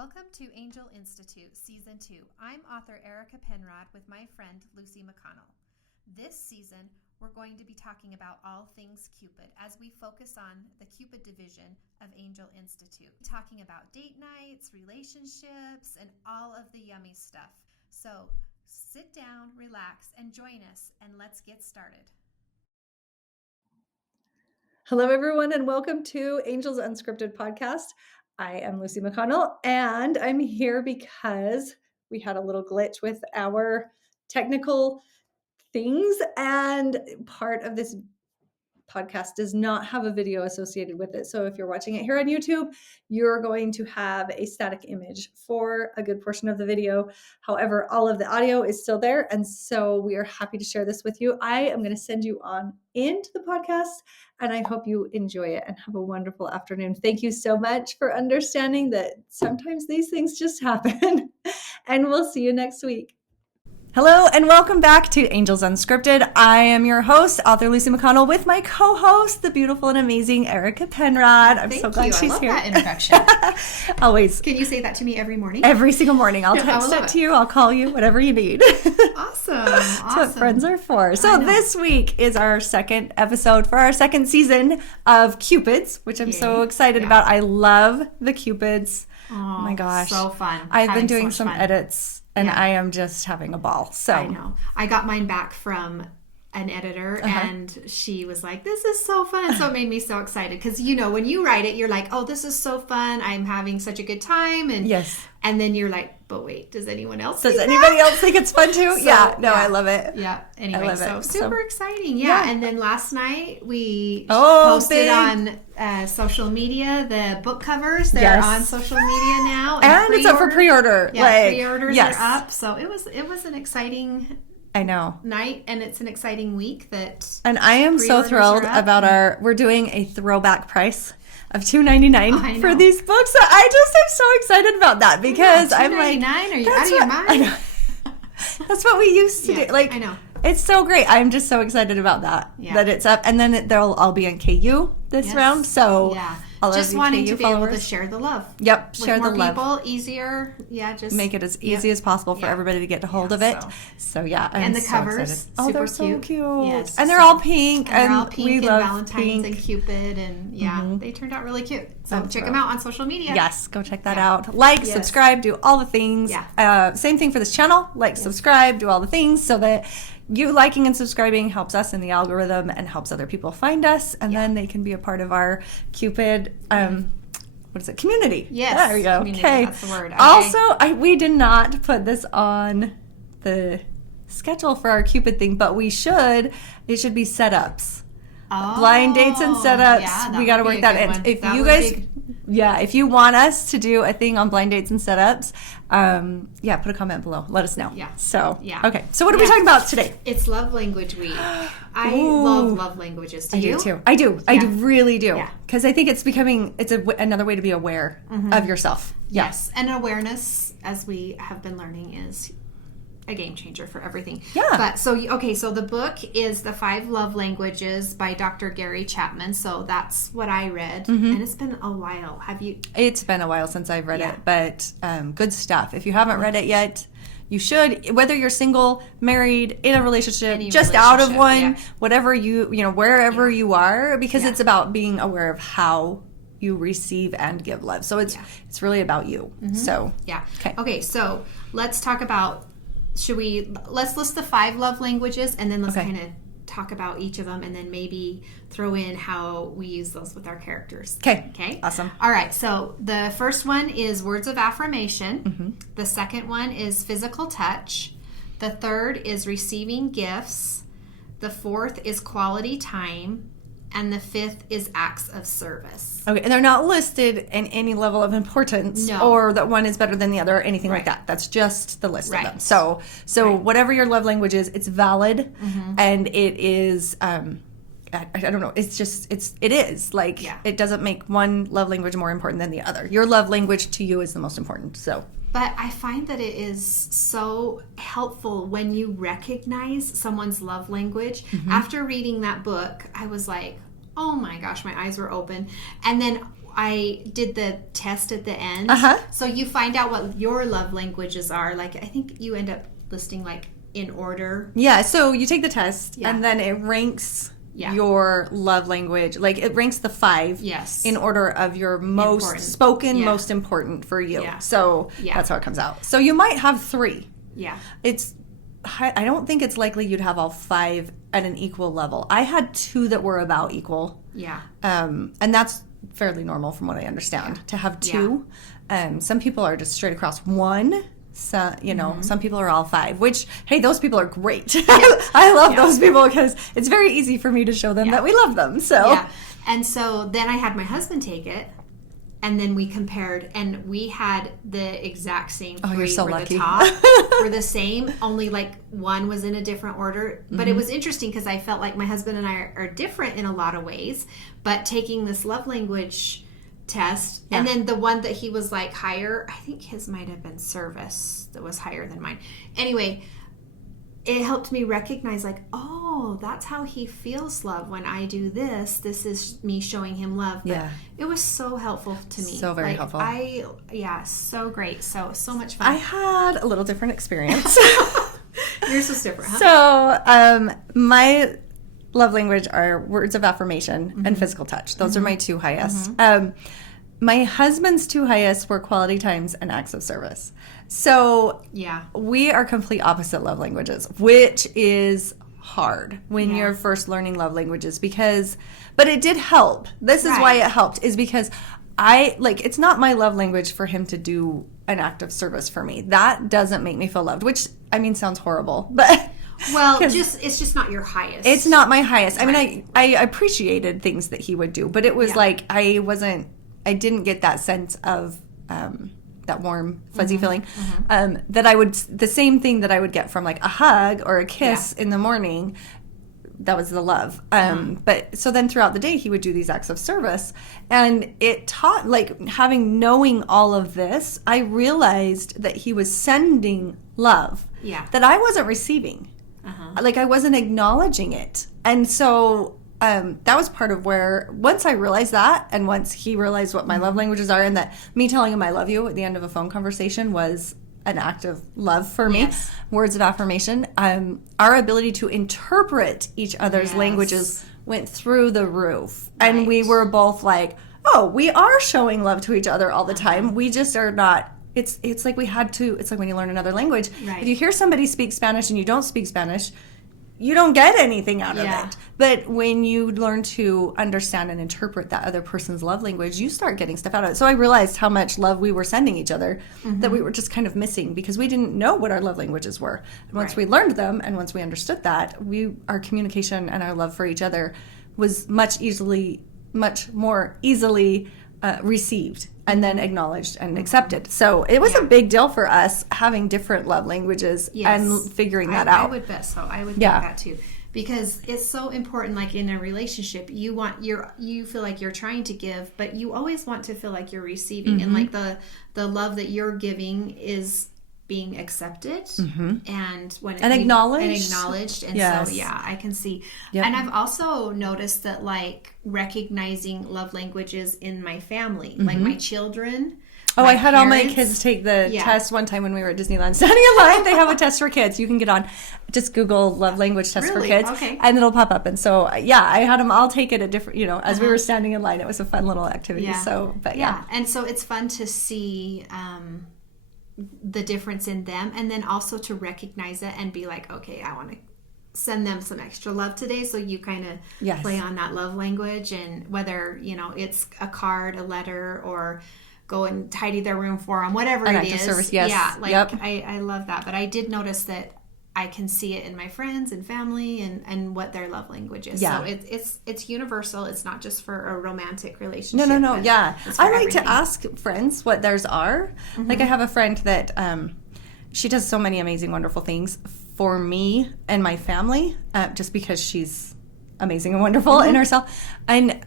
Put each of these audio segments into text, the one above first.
Welcome to Angel Institute Season 2. I'm author Erica Penrod with my friend Lucy McConnell. This season, we're going to be talking about all things Cupid as we focus on the Cupid division of Angel Institute. Talking about date nights, relationships, and all of the yummy stuff. So sit down, relax, and join us, and let's get started. Hello, everyone, and welcome to Angel's Unscripted Podcast. I am Lucy McConnell, and I'm here because we had a little glitch with our technical things, and part of this podcast does not have a video associated with it. So if you're watching it here on YouTube, you're going to have a static image for a good portion of the video. However, all of the audio is still there. And so we are happy to share this with you. I am going to send you on into the podcast, and I hope you enjoy it and have a wonderful afternoon. Thank you so much for understanding that sometimes these things just happen. And we'll see you next week. Hello and welcome back to Angels Unscripted. I am your host, author Lucy McConnell, with my co-host, the beautiful and amazing Erica Penrod. I'm so glad she's here. I love that introduction. Always. Can you say that to me every morning? Every single morning. I'll text it to you. I'll call you, whatever you need. Awesome. That's what friends are for. So this week is our second episode for our second season of Cupids, which I'm so excited about. I love the Cupids. Oh my gosh. So fun. I've been doing some edits. And I am just having a ball. So I know. I got mine back from an editor, and she was like, this is so fun. So it made me so excited. Because, you know, when you write it, you're like, oh, this is so fun. I'm having such a good time. And yes. And then you're like, but wait, does anyone else Does anybody else think it's fun too? I love it. Yeah. Anyway, so super exciting. Yeah. And then last night we posted on social media the book covers. They're on social media now. And it's up for pre-order. Yeah, pre-orders are up. So it was an exciting night, and it's an exciting week and I am so thrilled about we're doing a throwback price of $2.99 for these books. So I just am so excited about that because I'm like, $2.99? Are you out of your mind? I know. That's what we used to do. Like, I know. It's so great. I'm just so excited about that it's up, and then they'll all be on KU this round. So all just of wanting KU to be followers. able to share the love. Yep, with share more the love. People, easier. Yeah, just make it as easy as possible for everybody to get a hold of it. So and the covers, super they're so cute. Yes, and they're all pink, and we love Valentine's pink. and Cupid, and they turned out really cute. So check them out on social media. Yes, go check that out. Like, subscribe, do all the things. Yeah. Same thing for this channel. Like, subscribe, do all the things so that you liking and subscribing helps us in the algorithm and helps other people find us, and then they can be a part of our Cupid what is it? Community. Yes. There we go. Community, okay. That's the word. Okay. Also, we did not put this on the schedule for our Cupid thing, but we should. It should be setups. Oh, blind dates and setups. Yeah, we got to work that in. If you guys, if you want us to do a thing on blind dates and setups, put a comment below. Let us know. Yeah. So, okay. So what are we talking about today? It's Love Language Week. I love languages. Do you? I do too. I do. I really do. Yeah. Because I think it's becoming, another way to be aware of yourself. Yes. And awareness, as we have been learning, is a game changer for everything. Yeah. But so the book is The 5 Love Languages by Dr. Gary Chapman. So that's what I read. And it's been a while. Have you? It's been a while since I've read it, but good stuff. If you haven't read it yet, you should, whether you're single, married, in a relationship, out of one, whatever wherever you are, because it's about being aware of how you receive and give love. So it's really about you. So Okay, so let's talk about, let's list the 5 love languages, and then let's kind of talk about each of them, and then maybe throw in how we use those with our characters. Okay. Awesome. All right. So the first one is words of affirmation. The second one is physical touch. The third is receiving gifts. The fourth is quality time. And the fifth is acts of service. Okay, and they're not listed in any level of importance or that one is better than the other or anything like that. That's just the list of them. So whatever your love language is, it's valid, and it is, I don't know, it's just, it is. Like, it doesn't make one love language more important than the other. Your love language to you is the most important, so. But I find that it is so helpful when you recognize someone's love language. After reading that book, I was like, oh my gosh, my eyes were open. And then I did the test at the end. Uh-huh. So you find out what your love languages are. Like, I think you end up listing like in order. Yeah, so you take the test Yeah. and then it ranks Yeah. your love language. Like it ranks the 5 Yes. in order of your most Important. spoken, Yeah. most important for you. Yeah. So Yeah. that's how it comes out. So you might have 3. Yeah. I don't think it's likely you'd have all 5 at an equal level. I had 2 that were about equal. Yeah. And that's fairly normal from what I understand to have 2. Some people are just straight across 1. So, some people are all 5, which, hey, those people are great. I love those people because it's very easy for me to show them that we love them. So, yeah. And so then I had my husband take it, and then we compared, and we had the exact same 3. You're so were lucky. The top were the same, only like one was in a different order. But it was interesting because I felt like my husband and I are different in a lot of ways. But taking this love language test, and then the one that he was like higher, I think his might have been service that was higher than mine. Anyway, it helped me recognize like, oh, that's how he feels love when I do this. This is me showing him love. But it was so helpful to me. So very helpful. So great. So much fun. I had a little different experience. Yours was different, huh? So, my love language are words of affirmation and physical touch. Those are my 2 highest. My husband's 2 highest were quality times and acts of service. So we are complete opposite love languages, which is hard when you're first learning love languages but it did help. This is why it helped, is because it's not my love language for him to do an act of service for me. That doesn't make me feel loved, which sounds horrible, but well, it's just not your highest. It's not my highest. Right. I mean, I appreciated things that he would do, but it was like I didn't get that sense of that warm, fuzzy feeling that I would, the same thing that I would get from like a hug or a kiss in the morning. That was the love. But so then throughout the day, he would do these acts of service, and it taught, like, knowing all of this, I realized that he was sending love that I wasn't receiving. Like, I wasn't acknowledging it. And so that was part of where, once I realized that, and once he realized what my love languages are, and that me telling him I love you at the end of a phone conversation was an act of love for me, words of affirmation, our ability to interpret each other's languages went through the roof. And we were both like, oh, we are showing love to each other all the time. We just are not. It's like we had to. It's like when you learn another language. If you hear somebody speak Spanish and you don't speak Spanish, you don't get anything out of it. But when you learn to understand and interpret that other person's love language, you start getting stuff out of it. So I realized how much love we were sending each other that we were just kind of missing because we didn't know what our love languages were. And once we learned them and once we understood that, our communication and our love for each other was much more easily received and then acknowledged and accepted. So it was a big deal for us having different love languages and figuring that out. I would bet so. I would think that too. Because it's so important, like in a relationship, you feel like you're trying to give, but you always want to feel like you're receiving. And like the love that you're giving is being accepted and acknowledged. And so I can see. And I've also noticed that, like, recognizing love languages in my family, like my children. Oh, I had all my kids take the test one time when we were at Disneyland. Standing in line, they have a test for kids. You can get on, just Google love language test for kids, and it'll pop up. And so, I had them all take it at different, as we were standing in line. It was a fun little activity. So, but and so it's fun to see the difference in them, and then also to recognize it and be like, okay, I want to send them some extra love today. So you kind of play on that love language, and whether it's a card, a letter, or go and tidy their room for them, whatever it is. Service, I love that. But I did notice that I can see it in my friends and family and what their love language is. So it's universal. It's not just for a romantic relationship. No. I like to ask friends what theirs are. Like, I have a friend that she does so many amazing, wonderful things for me and my family, just because she's amazing and wonderful in herself. And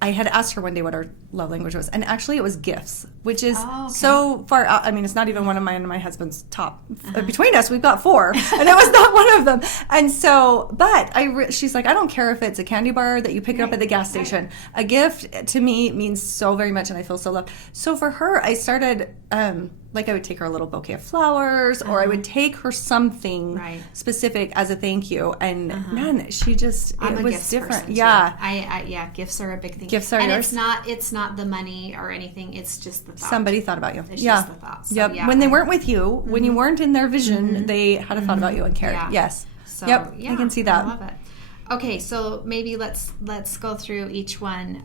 I had asked her one day what her love language was, and actually it was gifts, which is so far out. I mean, it's not even one of mine and my husband's top. Between us, we've got 4, and it was not one of them. And so, but she's like, I don't care if it's a candy bar that you pick up at the gas station. A gift to me means so very much, and I feel so loved. So for her, I started, like I would take her a little bouquet of flowers, or I would take her something specific as a thank you. And man, she just, it was different. Yeah. Yeah, gifts are a big thing. Gifts are yours. It's not the money or anything. It's just the thought. Somebody thought about you. It's just the thought. So, when they weren't with you, when you weren't in their vision, they had a thought about you and cared. Yeah. Yes. So, I can see that. I love it. Okay, so maybe let's go through each one.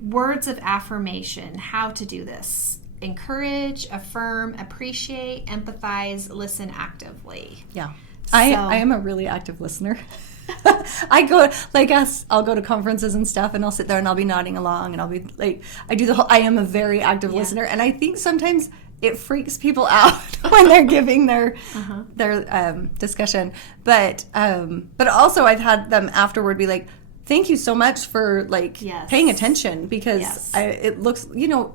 Words of affirmation. How to do this. Encourage, affirm, appreciate, empathize, listen actively. Yeah. I am a really active listener. I go, like us, I'll go to conferences and stuff, and I'll sit there and I'll be nodding along, and I'll be like, I am a very active listener. And I think sometimes it freaks people out when they're giving their discussion. But also I've had them afterward be like, thank you so much for paying attention, because it looks,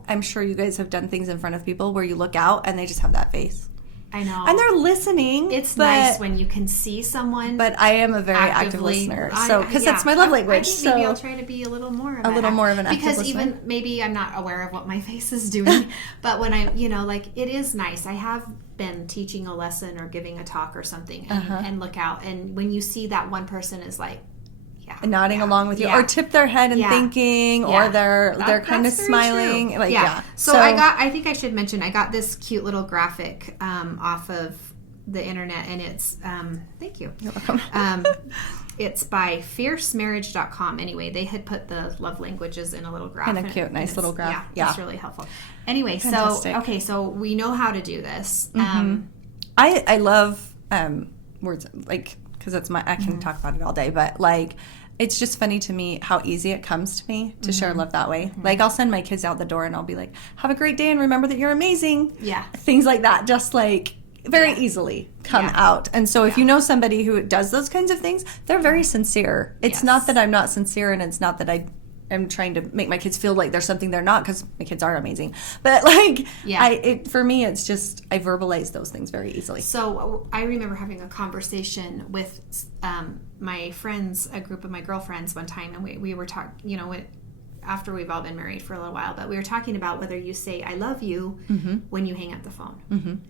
I'm sure you guys have done things in front of people where you look out and they just have that face. I know. And they're listening. It's nice when you can see someone. But I am a very active listener. So, because that's my love language. I think maybe I'll try to be a little more of an active listener. Because even maybe I'm not aware of what my face is doing. But when I'm, it is nice. I have been teaching a lesson or giving a talk or something and look out. And when you see that one person is like, nodding along with you, or tip their head and thinking, or they're kind of smiling. True. So I think I should mention, I got this cute little graphic off of the internet, and it's thank you. You're welcome. It's by fiercemarriage.com. Anyway, they had put the love languages in a little graph. Kind of cute, nice little graph. Yeah, it's really helpful. Anyway, fantastic. So we know how to do this. I love words, because it's I can talk about it all day, but it's just funny to me how easy it comes to me to share love that way. I'll send my kids out the door and I'll be like, have a great day and remember that you're amazing. Yeah. Things like that, just very easily come out. And so if you know somebody who does those kinds of things, they're very sincere. It's not that I'm not sincere, and it's not that I'm trying to make my kids feel like there's something they're not, because my kids are amazing. But for me, it's just, I verbalize those things very easily. So I remember having a conversation with my friends, a group of my girlfriends one time, and we were talking, after we've all been married for a little while, but we were talking about whether you say I love you when you hang up the phone.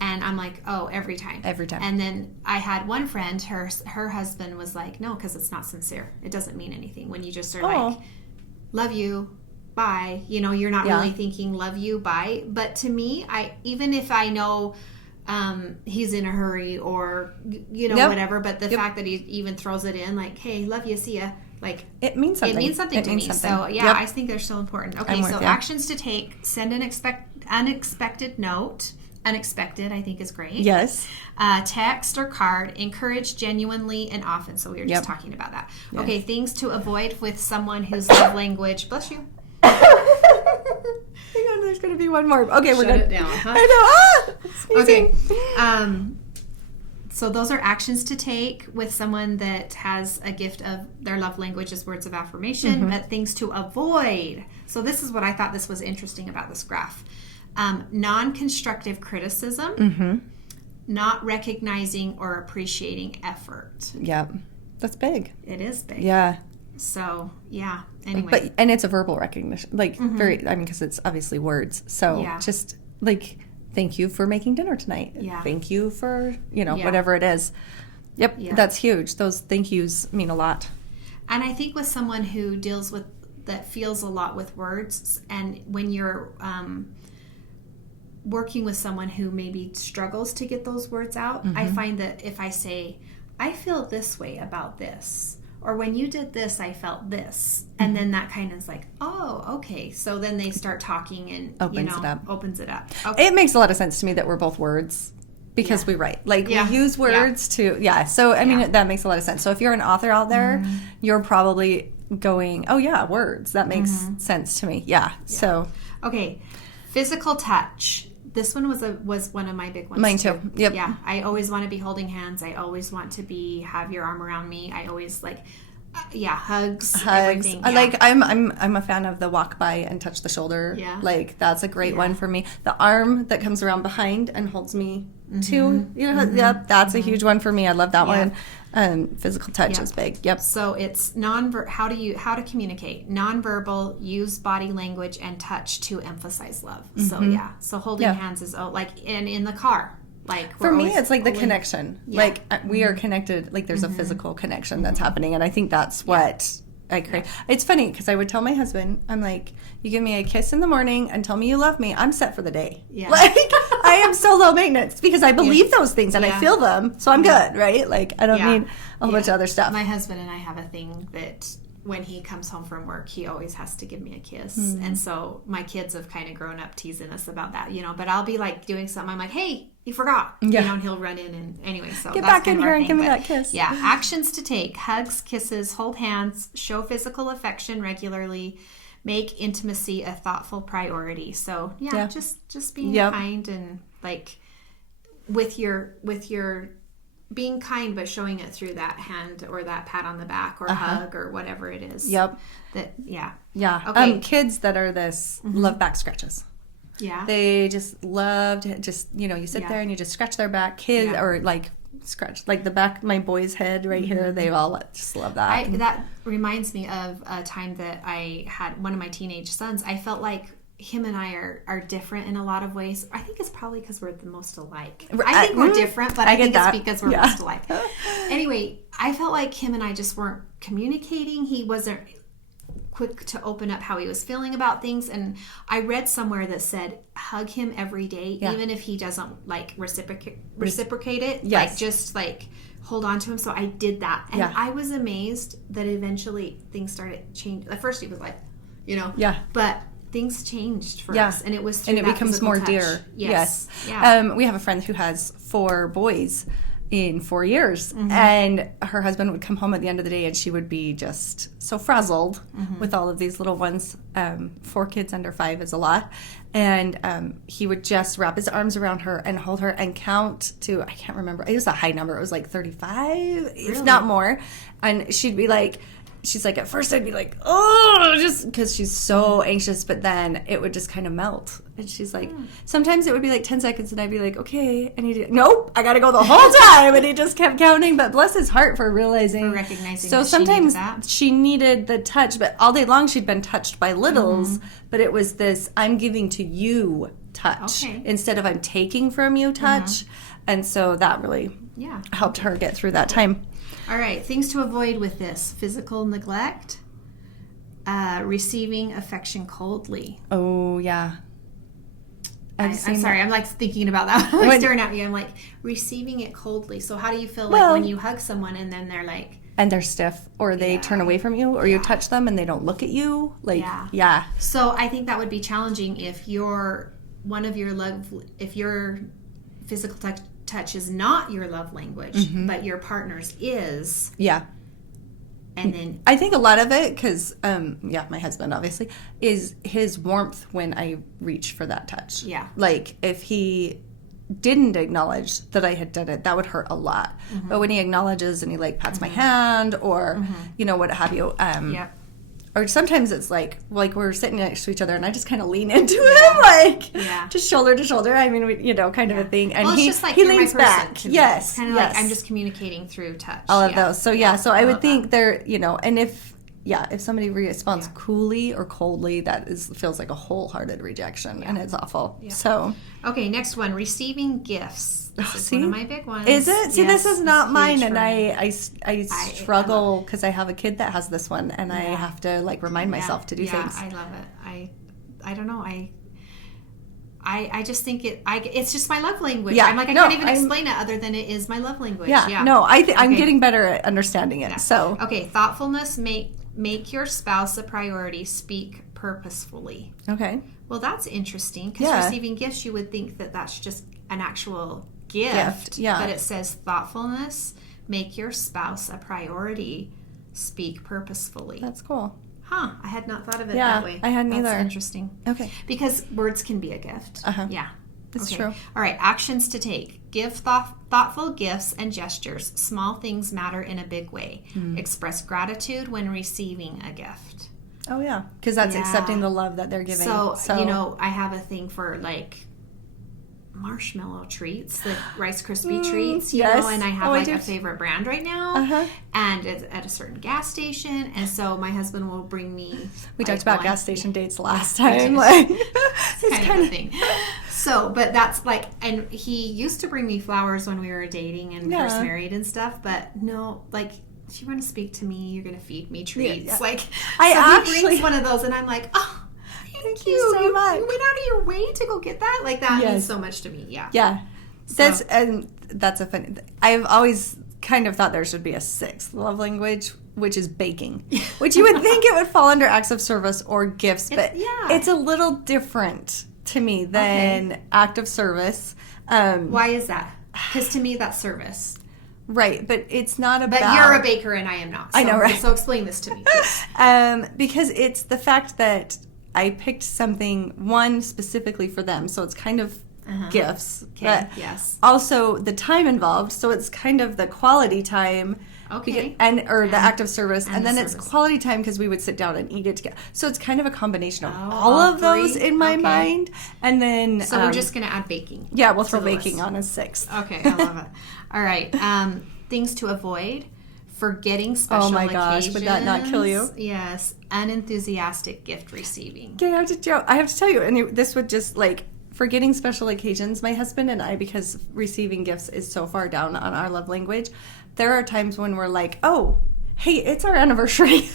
And I'm like, oh, every time. Every time. And then I had one friend, her husband was like, no, because it's not sincere. It doesn't mean anything. When you just are like, love you, bye. You're not really thinking love you, bye. But to me, even if I know he's in a hurry or, whatever, but the fact that he even throws it in, like, hey, love you, see ya. It means something. It means something to me. So, I think they're still important. Okay, so actions to take: send an unexpected note. Unexpected, I think, is great. Yes. Text or card. Encourage genuinely and often. So we were just talking about that. Yeah. Okay, things to avoid with someone whose love language. Bless you. Hang on, there's going to be one more. Okay, we're good. Shut it down, huh? I know. Okay. So those are actions to take with someone that has a gift of their love language as words of affirmation, but things to avoid. So this is what I thought this was interesting about this graph. Non-constructive criticism, not recognizing or appreciating effort. Yep. That's big. It is big. Yeah. So, anyway. And it's a verbal recognition. Because it's obviously words. So just thank you for making dinner tonight. Yeah. Thank you for, whatever it is. Yep. Yeah. That's huge. Those thank yous mean a lot. And I think with someone who that feels a lot with words, and when you're working with someone who maybe struggles to get those words out, I find that if I say, I feel this way about this, or when you did this, I felt this, and then that kind of is like, oh, okay. So then they start talking and opens it up. Okay. It makes a lot of sense to me that we're both words, because we write. We use words to, So, I mean, that makes a lot of sense. So if you're an author out there, you're probably going, oh yeah, words. That makes sense to me. Yeah. So. Okay. Physical touch. This one was one of my big ones. Mine too. Yep. Yeah. I always want to be holding hands. I always want to have your arm around me. I always Hugs. Hugs. Everything. I'm a fan of the walk by and touch the shoulder. Yeah. Like that's a great one for me. The arm that comes around behind and holds me to, yep, that's a huge one for me. I love that one. Physical touch is big. Yep. So it's how to communicate. Nonverbal, use body language and touch to emphasize love. So holding hands is and in the car. Like for me, it's like the connection. Yeah. Like we are connected. Like there's a physical connection that's happening, and I think that's what I create. It's funny because I would tell my husband, I'm like, you give me a kiss in the morning and tell me you love me, I'm set for the day. Yeah. Like I am so low maintenance because I believe those things and I feel them, so I'm good, right? Like I don't need a whole bunch of other stuff. My husband and I have a thing that when he comes home from work, he always has to give me a kiss. And so my kids have kind of grown up teasing us about that, but I'll be like doing something. I'm like, hey, you forgot. And he'll run in and anyway, so get back in here and give me that kiss. Yeah. Actions to take: hugs, kisses, hold hands, show physical affection regularly, make intimacy a thoughtful priority. So just being kind and like with your being kind, but showing it through that hand or that pat on the back or hug or whatever it is. Yep. Yeah. Okay. Kids that are this love back scratches. Yeah. They just loved you sit there and you just scratch their back. Kids or like scratch like the back of my boy's head right here. They all just love that. That reminds me of a time that I had one of my teenage sons. I felt like him and I are different in a lot of ways. I think it's probably because we're the most alike. I think we're different, but I think it's because we're most alike. Anyway, I felt like him and I just weren't communicating. He wasn't quick to open up how he was feeling about things, and I read somewhere that said hug him every day, even if he doesn't like reciprocate it. Like just like hold on to him. So I did that, and I was amazed that eventually things started changing. At first he was like, but things changed for us, and it was through and it becomes more touch. dear. Yes. We have a friend who has 4 boys in 4 years, and her husband would come home at the end of the day and she would be just so frazzled with all of these little ones. 4 kids under 5 is a lot, and he would just wrap his arms around her and hold her and count to, I can't remember, it was a high number, it was like 35 if not more, and she'd be like, she's like, at first I'd be like, oh, just because she's so anxious, but then it would just kind of melt. And she's like, sometimes it would be like 10 seconds and I'd be like, okay. And he'd, nope, I got to go the whole time. And he just kept counting, but bless his heart for realizing. For recognizing so that sometimes she needed the touch, but all day long she'd been touched by littles, but it was this, I'm giving to you touch instead of I'm taking from you touch. And so that really helped her get through that time. All right, things to avoid with this: physical neglect, receiving affection coldly. Oh, yeah. I'm sorry, I'm like thinking about that. I'm like staring at you. I'm like, receiving it coldly. So how do you feel like when you hug someone and then they're like... And they're stiff, or they turn away from you, or you touch them and they don't look at you? Like, So I think that would be challenging if your physical touch is not your love language, but your partner's is. Yeah. And then I think a lot of it, because my husband obviously, is his warmth when I reach for that touch. Yeah. Like if he didn't acknowledge that I had done it, that would hurt a lot. But when he acknowledges and he like pats my hand or what have you, or sometimes it's like we're sitting next to each other and I just kind of lean into him, just shoulder to shoulder. I mean, kind of a thing. And it's just like he leans back. Yes. Kind of like I'm just communicating through touch. All of those. So so I would think there, and if somebody responds coolly or coldly, that feels like a wholehearted rejection and it's awful. Yeah. So. Okay, next one, receiving gifts. This is one of my big ones. Is it? See, this is not mine, and I struggle because I have a kid that has this one, and I have to like remind myself to do things. I love it. I don't know. I just think it's just my love language. I'm like, I can't even explain it other than it is my love language. No, I'm getting better at understanding it. So okay, thoughtfulness, make your spouse a priority. Speak purposefully. Okay. Well, that's interesting because receiving gifts, you would think that that's just an actual gift. But it says thoughtfulness, make your spouse a priority, speak purposefully. That's cool. Huh, I had not thought of it that way. I hadn't either. That's interesting. Okay. Because words can be a gift. Yeah. It's Okay. true. All right. Actions to take. Give thoughtful gifts and gestures. Small things matter in a big way. Express gratitude when receiving a gift. Oh, yeah. Because that's Yeah. accepting the love that they're giving. So, you know, I have a thing for like marshmallow treats, the Rice Krispie treats, you know, and I have like a favorite brand right now, and it's at a certain gas station, and so my husband will bring me. We talked about gas station dates last Yeah, time. Like, it's kind of a thing. So, but that's like, and he used to bring me flowers when we were dating and first married and stuff, but no, like, if you want to speak to me, you're going to feed me treats. Yeah. Like, he brings one of those, and I'm like, oh, thank you so much. You went out of your way to go get that. Like, that means so much to me. Yeah. Yeah. So. That's a funny. I've always kind of thought there should be a sixth love language, which is baking, which you would think it would fall under acts of service or gifts, but it's a little different to me than act of service. Why is that? Because to me, that's service. Right, but it's not about... But you're a baker and I am not. So, I know, right? So explain this to me, please. Because it's the fact that I picked something, one, specifically for them, so it's kind of gifts. Okay, but yes. Also the time involved, so it's kind of the quality time... Okay. The act of service. And then it's quality time because we would sit down and eat it together. So it's kind of a combination of all of those in my mind. And then... So we're just going to add baking. Yeah, we'll throw baking on a sixth. Okay, I love it. All right. Things to avoid. Forgetting special occasions. Oh my gosh, would that not kill you? Yes. Unenthusiastic gift receiving. Okay, I have to tell you, and this would just like... Forgetting special occasions, my husband and I, because receiving gifts is so far down on our love language, there are times when we're like, oh, hey, it's our anniversary.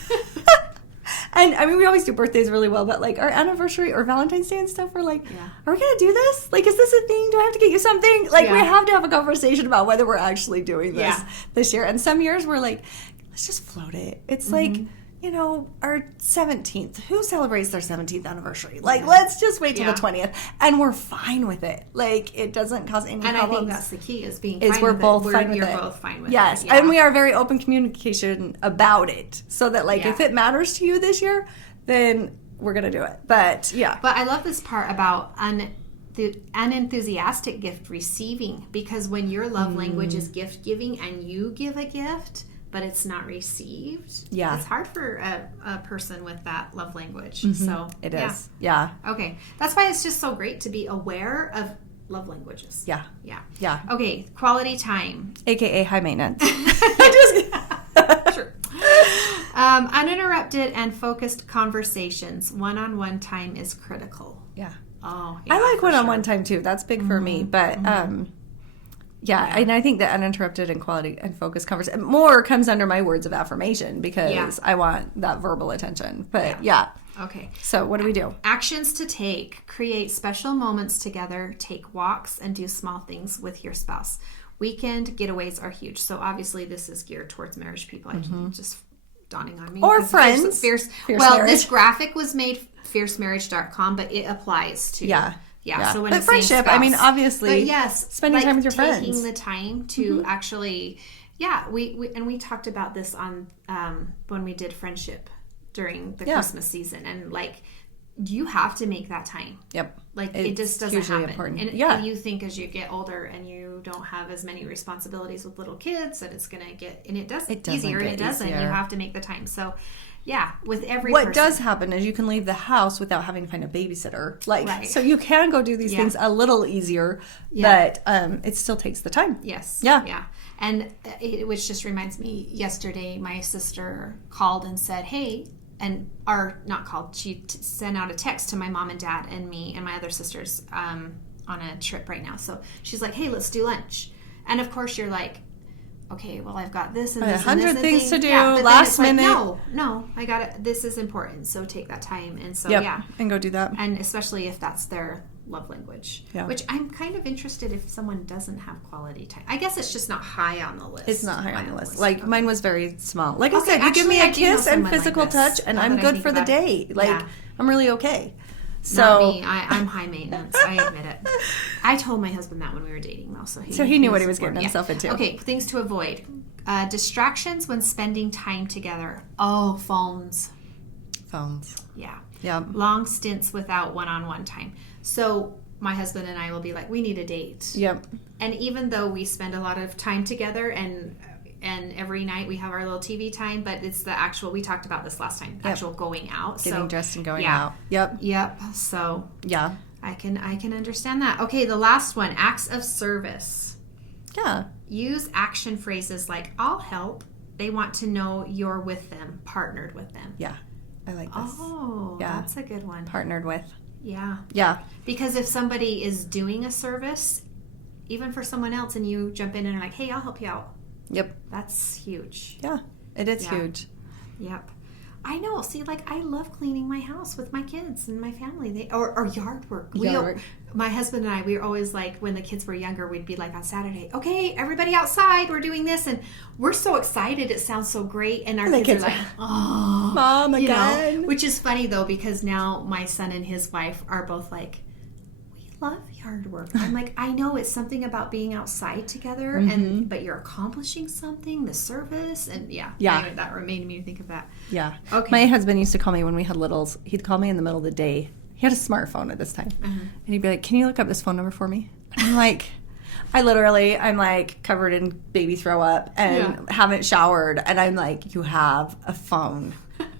And I mean, we always do birthdays really well, but like our anniversary or Valentine's Day and stuff, we're like, are we going to do this? Like, is this a thing? Do I have to get you something? Like, we have to have a conversation about whether we're actually doing this year. And some years we're like, let's just float it. It's like, you know, our 17th. Who celebrates their 17th anniversary? Like, let's just wait till the 20th. And we're fine with it. Like, it doesn't cause any problems. And I think that's the key is being fine with it. We're both fine with it. You're both fine with it. Yes. And we are very open communication about it. So that, like, if it matters to you this year, then we're going to do it. But, But I love this part about unenthusiastic gift receiving, because when your love language is gift giving and you give a gift, but it's not received. Yeah. It's hard for a person with that love language. So it is. Yeah. Okay. That's why it's just so great to be aware of love languages. Yeah. Yeah. Yeah. Okay. Quality time. AKA high maintenance. Sure. Uninterrupted and focused conversations. One-on-one time is critical. Yeah. Oh, I like one-on-one time too. That's big for me. But and I think that uninterrupted and quality and focused conversation more comes under my words of affirmation because I want that verbal attention. But Okay. So what do we do? Actions to take. Create special moments together. Take walks and do small things with your spouse. Weekend getaways are huge. So obviously this is geared towards marriage people. I can just dawning on me. Or friends. Fierce marriage. This graphic was made fiercemarriage.com, but it applies to... Yeah. So when but friendship, spouse, I mean, obviously, but yes, spending time with your friends, taking the time to actually, we talked about this on when we did friendship during the Christmas season, and like you have to make that time. Yep. Like it just doesn't happen. Important. And you think as you get older and you don't have as many responsibilities with little kids that it's gonna get, and it doesn't easier, and it doesn't. You have to make the time. So. Yeah, with every What does happen is you can leave the house without having to find a babysitter. So you can go do these things a little easier, but it still takes the time. Yes. Yeah. And which just reminds me, yesterday my sister called and said, hey, she sent out a text to my mom and dad and me and my other sisters on a trip right now. So she's like, hey, let's do lunch. And of course you're like, okay, well, I've got this and this 100 things to do, but last minute. Like, no, I got it. This is important, so take that time. And so, and go do that. And especially if that's their love language, which I'm kind of interested if someone doesn't have quality time. I guess it's just not high on the list. It's not high on the list. Like mine was very small. Like I said, you give me a kiss and physical touch, and I'm good for the day. Like I'm really okay. So not me. I'm high maintenance. I admit it. I told my husband that when we were dating, though, so he knew what he was getting himself into. Okay, things to avoid: distractions when spending time together. Oh, phones. Phones. Yeah. Yeah. Long stints without one-on-one time. So my husband and I will be like, we need a date. Yep. And even though we spend a lot of time together and every night we have our little TV time, but it's the actual, we talked about this last time, actual going out. Getting dressed and going out. Yep. Yep. So yeah, I can understand that. Okay, the last one, acts of service. Yeah. Use action phrases like I'll help. They want to know you're with them, partnered with them. Yeah. I like this. Oh, yeah. That's a good one. Partnered with. Yeah. Yeah. Because if somebody is doing a service, even for someone else, and you jump in and are like, hey, I'll help you out. Yep. That's huge. Yeah. It is huge. Yep. I know. See, like, I love cleaning my house with my kids and my family. Or yard work. My husband and I, we were always like, when the kids were younger, we'd be like on Saturday, okay, everybody outside, we're doing this. And we're so excited. It sounds so great. And our kids are like, oh, Mom, again. Which is funny, though, because now my son and his wife are both like, we love yard work. I'm like, I know it's something about being outside together, but you're accomplishing something, the service. And anyway, that made me think of that. Yeah. Okay. My husband used to call me when we had littles. He'd call me in the middle of the day. He had a smartphone at this time. And he'd be like, can you look up this phone number for me? And I'm like, I'm like covered in baby throw up and haven't showered. And I'm like, you have a phone.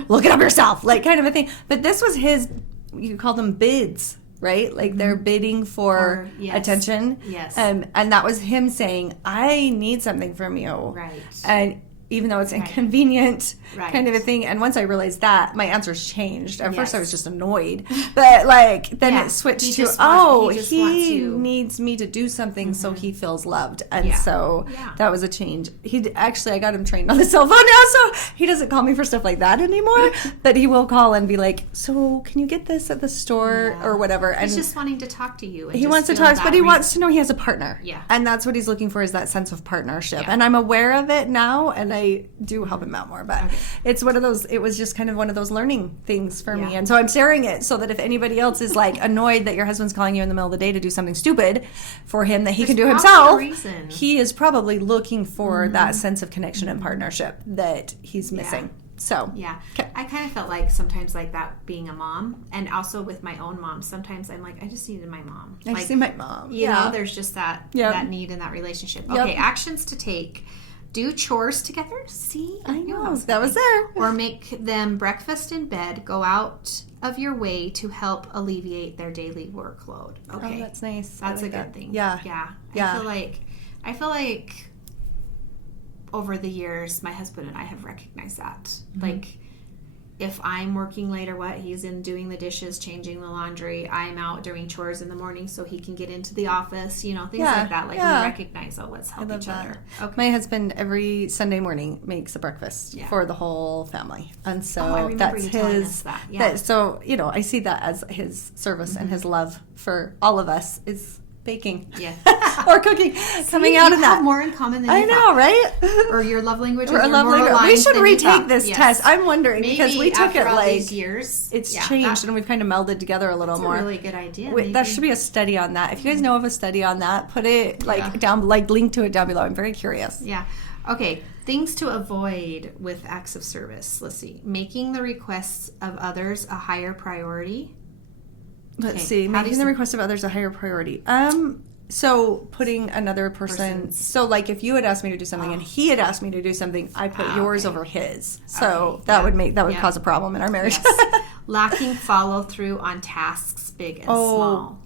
Look it up yourself. Like kind of a thing. But this was his, you call them bids, right? Like they're bidding for attention. Yes. And that was him saying, I need something from you. Right. And even though it's inconvenient kind of a thing. And once I realized that, my answers changed. At first I was just annoyed. But like then it switched to, he needs me to do something so he feels loved. And so that was a change. I got him trained on the cell phone now, so he doesn't call me for stuff like that anymore. But he will call and be like, so can you get this at the store or whatever? And he's just wanting to talk to you. And he wants to talk, but he wants to know he has a partner. Yeah. And that's what he's looking for, is that sense of partnership. And I'm aware of it now, and I do help him out more. But it's one of those, it was just kind of one of those learning things for me. And so I'm sharing it so that if anybody else is like annoyed that your husband's calling you in the middle of the day to do something stupid for him that he can do himself, he is probably looking for that sense of connection and partnership that he's missing. So I kind of felt like sometimes like that being a mom, and also with my own mom, sometimes I'm like, I just needed my mom. I just need my mom. You know, there's just that need in that relationship. Okay, actions to take. Do chores together. See? I know. That was there. Or make them breakfast in bed. Go out of your way to help alleviate their daily workload. Okay. Oh, that's nice. That's a good thing. Yeah. I feel like over the years, my husband and I have recognized that. Like, if I'm working late or what, he's in doing the dishes, changing the laundry. I'm out doing chores in the morning so he can get into the office, you know, things like that. Like we recognize, let's help each other. Okay. My husband every Sunday morning makes a breakfast for the whole family. And so I remember that's you telling us that. So, you know, I see that as his service and his love for all of us is baking or cooking. Coming out of that. Have more in common than I know, right? Or your love language. Or love language. We should retake this test. I'm wondering, because we took it like these years. It's changed and we've kind of melded together a little more. That's a really good idea. That should be a study on that. If you guys know of a study on that, put it down, link to it down below. I'm very curious. Yeah. Okay. Things to avoid with acts of service. Let's see. Making the requests of others a higher priority. Let's see. Making the request of others a higher priority. So putting another person. So like if you had asked me to do something and he had asked me to do something, I put yours over his. So that would cause a problem in our marriage. Yes. Lacking follow through on tasks big and small.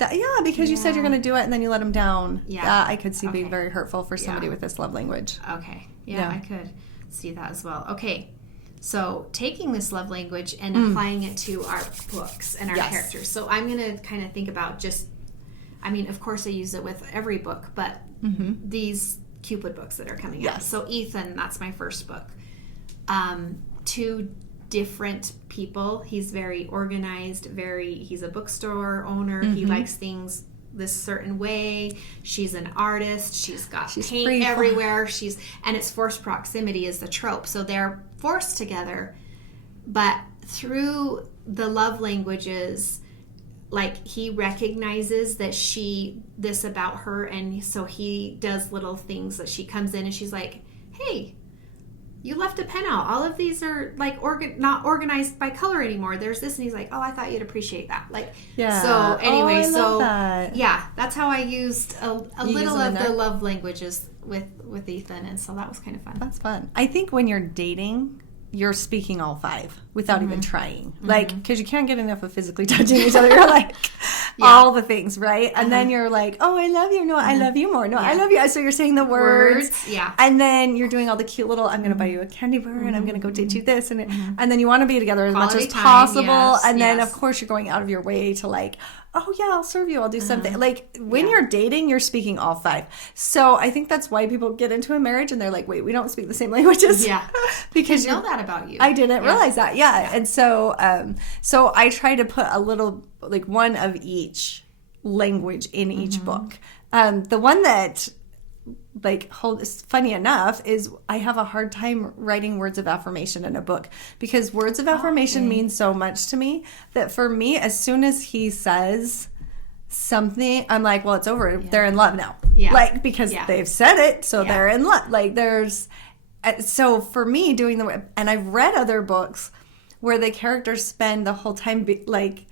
Because you said you're going to do it and then you let him down. That I could see being very hurtful for somebody with this love language. Okay. Yeah, I could see that as well. Okay. So taking this love language and applying it to our books and our characters. So I'm going to kind of think about of course I use it with every book, but these Cupid books that are coming out. So Ethan, that's my first book. 2 different people. He's very organized, he's a bookstore owner. He likes things this certain way. She's an artist. She's got paint everywhere. And it's forced proximity is the trope. So they're forced together, but through the love languages, like he recognizes that this about her, and so he does little things that she comes in and she's like, hey, you left a pen out. All of these are like not organized by color anymore. There's this, and he's like, oh, I thought you'd appreciate that. Like, Yeah. So anyway, I love that. yeah, that's how I used a You little use them of in the there? love languages with Ethan, and so that was kind of fun. Uh-huh. That's fun. I think when you're dating, you're speaking all 5 without even trying. Like, because you can't get enough of physically touching each other. You're like, all the things, right? And then you're like, oh, I love you. No, I love you more. No, I love you. So you're saying the words. Yeah. And then you're doing all the cute little, I'm going to buy you a candy bar and I'm going to go teach you this. And then you want to be together as Quality much as time, possible. yes, And then, yes. of course, you're going out of your way to like, oh, yeah, I'll serve you. I'll do something. Like, when you're dating, you're speaking all 5. So I think that's why people get into a marriage and they're like, wait, we don't speak the same languages. Yeah. Because I know that about you. I didn't realize that. Yeah. And so, so I try to put a little, like one of each language in each book. The one that funny enough is I have a hard time writing words of affirmation in a book because words of affirmation mean so much to me that for me, as soon as he says something, I'm like, well, it's over. They're in love now. Yeah. Like, because they've said it. So they're in love. Like so for me doing and I've read other books where the characters spend the whole time like,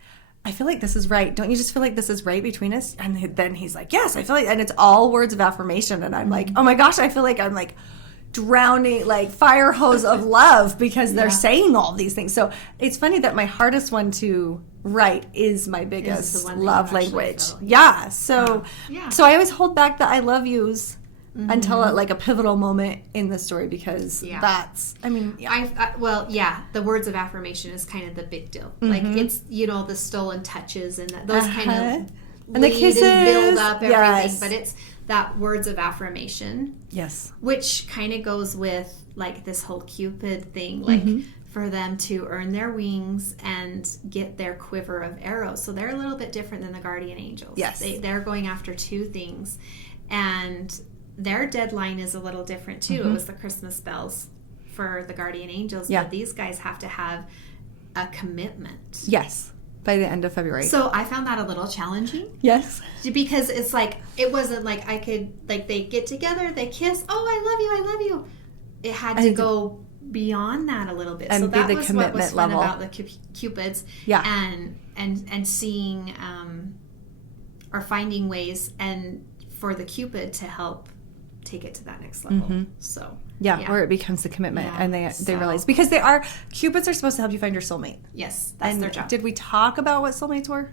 I feel like this is right. Don't you just feel like this is right between us? And then he's like, yes, I feel like, and it's all words of affirmation. And I'm like, oh my gosh, I feel like I'm like drowning, like fire hose of love because they're saying all these things. So it's funny that my hardest one to write is my biggest love language. Yeah. So, so I always hold back the I love yous until at like a pivotal moment in the story because that's, I mean, the words of affirmation is kind of the big deal. Like it's, the stolen touches and those kind of and the kisses and build up everything, but it's that words of affirmation. Yes. Which kind of goes with like this whole Cupid thing, like for them to earn their wings and get their quiver of arrows. So they're a little bit different than the guardian angels. Yes. They're going after 2 things, and their deadline is a little different too. It was the Christmas bells for the guardian angels, but these guys have to have a commitment. Yes. By the end of February. So I found that a little challenging. Yes. Because it's like, it wasn't like I could, like they get together, they kiss, oh, I love you. It had to go beyond that a little bit. And so be that the was commitment what was fun level. about the Cupids. Yeah. And seeing, or finding ways and for the Cupid to help take it to that next level. So yeah, where it becomes the commitment and they realize, because Cupids are supposed to help you find your soulmate. Yes, that's their job. Did we talk about what soulmates were?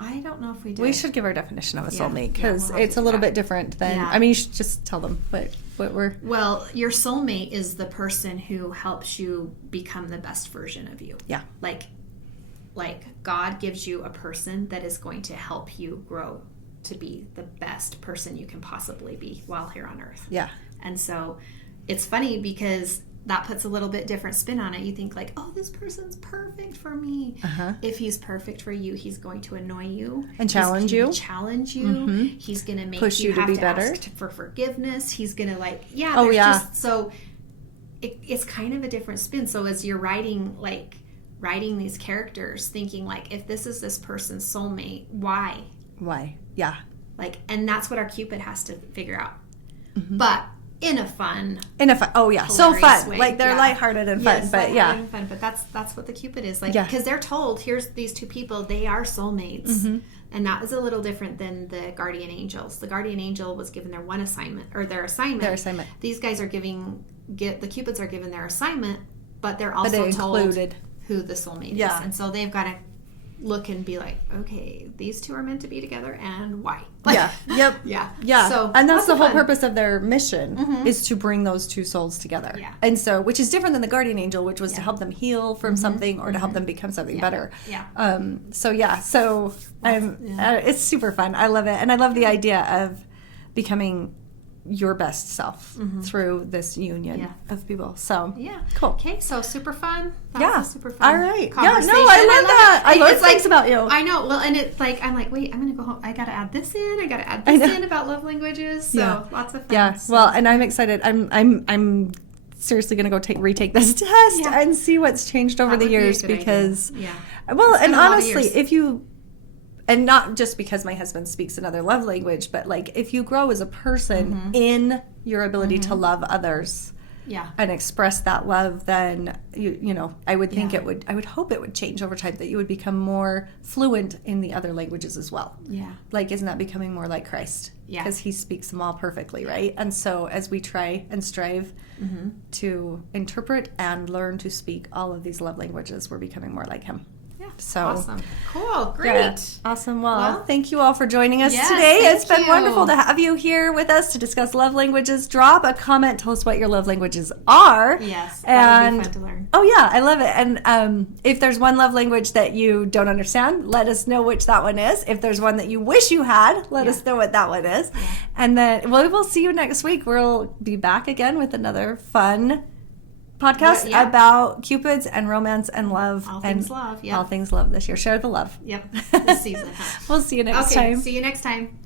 I don't know if we did. We should give our definition of a soulmate because it's a little bit different than, I mean, you should just tell them what we're. Well, your soulmate is the person who helps you become the best version of you. Yeah. Like God gives you a person that is going to help you grow to be the best person you can possibly be while here on earth. Yeah. And so it's funny because that puts a little bit different spin on it. You think like, oh, this person's perfect for me. If he's perfect for you, he's going to annoy you and challenge you. He's going to make push you to have be to better. Ask for forgiveness. He's going to like, so it's kind of a different spin. So as you're writing these characters, thinking like, if this is this person's soulmate, why? Yeah. Like, and that's what our Cupid has to figure out. But in a fun, oh yeah, so fun. Way. Like they're lighthearted and fun, but and fun. But that's what the Cupid is like, because they're told, here's these 2 people, they are soulmates, and that is a little different than the guardian angels. The guardian angel was given their one assignment or their assignment. These guys are the Cupids are given their assignment, but they're also told who the soulmate is, and so they've got to look and be like, okay, these 2 are meant to be together, and why? So, and that's the whole purpose of their mission is to bring those 2 souls together. And so, which is different than the guardian angel, which was to help them heal from something or to help them become something better. It's super fun. I love it, and I love the idea of becoming your best self through this union of people. So cool. Okay, so super fun. That was a super fun. All right. Conversation. I love that. I love things about you. I know. Well, and it's like, I'm like, wait, I'm gonna go home. I gotta add this in. I gotta add this in about love languages. So lots of fun. Yeah. So. Well, and I'm excited. I'm seriously gonna go retake this test and see what's changed over the years because well, and honestly, if you. And not just because my husband speaks another love language, but like if you grow as a person in your ability to love others, and express that love, then I would think Yeah. I would hope it would change over time, that you would become more fluent in the other languages as well. Yeah. Like, isn't that becoming more like Christ? Yeah. Because he speaks them all perfectly, right? And so as we try and strive to interpret and learn to speak all of these love languages, we're becoming more like him. Yeah. So Awesome. Cool. Great. yeah. Awesome. Well, thank you all for joining us Yes, today. thank It's been you. wonderful to have you here with us to discuss love languages. Drop a comment. Tell us what your love languages are. Yes. That would be And fun to learn. oh yeah, I love it. And if there's one love language that you don't understand, let us know which that one is. If there's one that you wish you had, let us know what that one is. Yeah. And then we'll see you next week. We'll be back again with another fun podcast Yeah. about Cupids and romance and love. All and things love. Yep. all things love this year. Share the love. Yep. This season. Huh? We'll see you next Okay. time. See you next time.